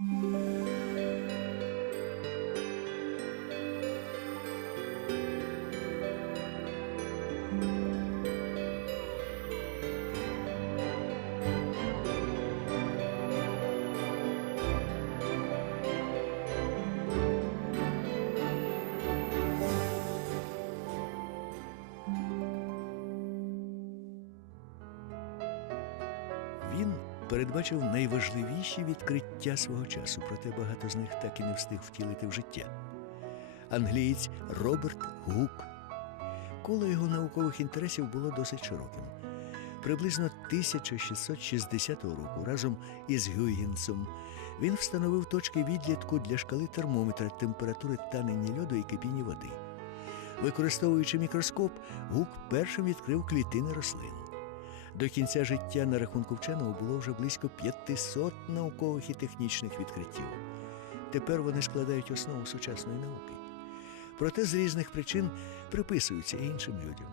Він передбачив найважливіші відкриття свого часу, проте багато з них так і не встиг втілити в життя. Англієць Роберт Гук. Коло його наукових інтересів було досить широким. Приблизно 1660 року разом із Гюйгенсом він встановив точки відлітку для шкали термометра температури танення льоду і кипіння води. Використовуючи мікроскоп, Гук першим відкрив клітини рослин. До кінця життя на рахунку вченого було вже близько 500 наукових і технічних відкриттів. Тепер вони складають основу сучасної науки. Проте з різних причин приписуються іншим людям.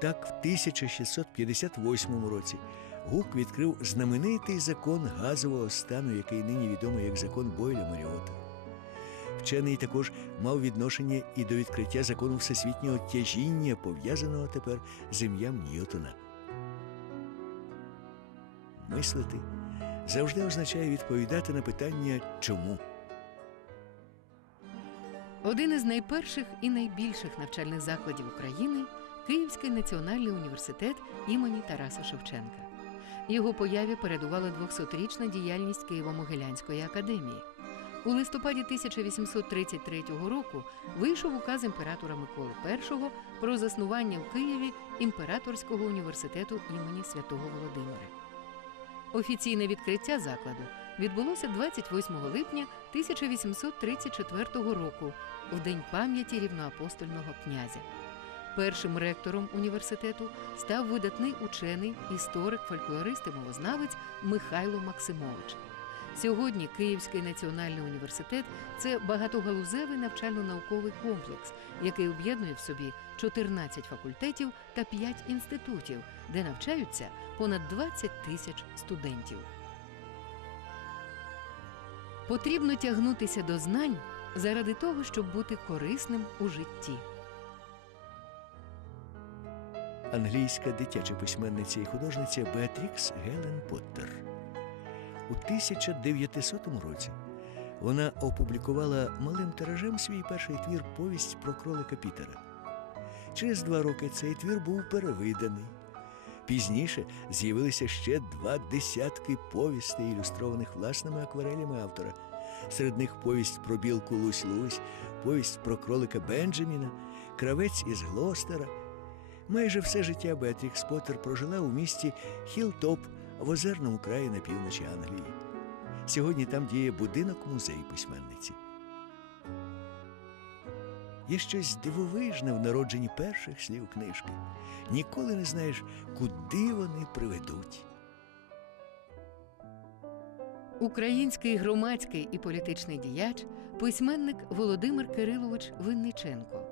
Так, в 1658 році Гук відкрив знаменитий закон газового стану, який нині відомий як закон Бойля Маріота. Вчений також мав відношення і до відкриття закону всесвітнього тяжіння, пов'язаного тепер з ім'ям Ньютона. Мислити завжди означає відповідати на питання чому. Один із найперших і найбільших навчальних закладів України Київський національний університет імені Тараса Шевченка. Його появі передувала 200-річна діяльність Києво-Могилянської академії. У листопаді 1833 року вийшов указ імператора Миколи І про заснування в Києві імператорського університету імені святого Володимира. Офіційне відкриття закладу відбулося 28 липня 1834 року, в день пам'яті рівноапостольного князя. Першим ректором університету став видатний учений, історик, фольклорист і мовознавець Михайло Максимович. Сьогодні Київський національний університет це багатогалузевий навчально-науковий комплекс, який об'єднує в собі 14 факультетів та 5 інститутів, де навчаються понад 20 тисяч студентів. Потрібно тягнутися до знань заради того, щоб бути корисним у житті. Англійська дитяча письменниця і художниця Беатрікс Гелен Поттер. У 1900 році вона опублікувала малим тиражем свій перший твір Повість про кролика Пітера. Через два роки цей твір був перевиданий. Пізніше з'явилися ще два десятки повістей, ілюстрованих власними акварелями автора. Серед них повість про білку Лусь Лусь, повість про кролика Бенджаміна, кравець із Глостера. Майже все життя Беатрікс Поттер прожила у місті Хілтоп в озерному краї на півночі Англії. Сьогодні там діє будинок музей письменниці. Є щось дивовижне в народженні перших слів книжки. Ніколи не знаєш, куди вони приведуть. Український громадський і політичний діяч, письменник Володимир Кирилович Винниченко.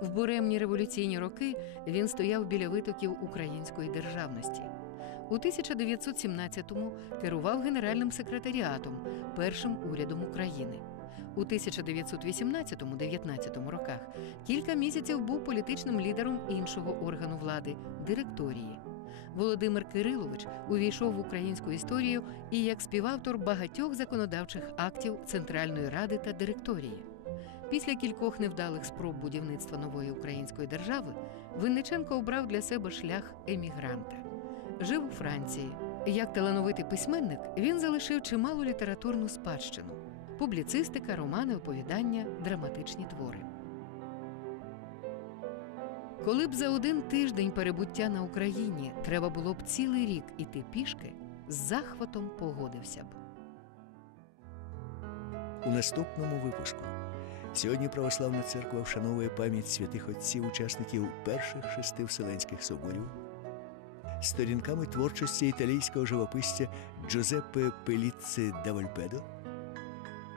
В буремні революційні роки він стояв біля витоків української державності. У 1917-му керував генеральним секретаріатом, першим урядом України. У 1918-19 роках кілька місяців був політичним лідером іншого органу влади директорії. Володимир Кирилович увійшов в українську історію і як співавтор багатьох законодавчих актів Центральної ради та директорії. Після кількох невдалих спроб будівництва нової української держави Винниченко обрав для себе шлях емігранта. Жив у Франції. Як талановитий письменник, він залишив чималу літературну спадщину: публіцистика, романи, оповідання, драматичні твори. Коли б за один тиждень перебуття на Україні треба було б цілий рік іти пішки, з захватом погодився б. У наступному випуску. Сьогодні Православна церква вшановує пам'ять святих отців учасників перших шести вселенських соборів. Сторінками творчості італійського живописця Джозеппе Пеліцци да Вольпедо.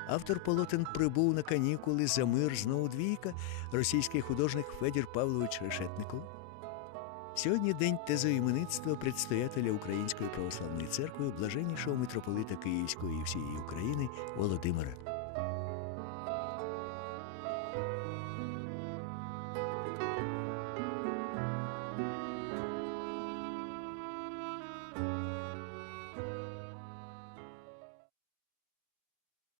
Автор полотен прибув на канікули за мир знову двійка, російський художник Федір Павлович Решетников. Сьогодні день тезоіменництва предстоятеля Української православної церкви, блаженнішого митрополита Київської і всієї України Володимира.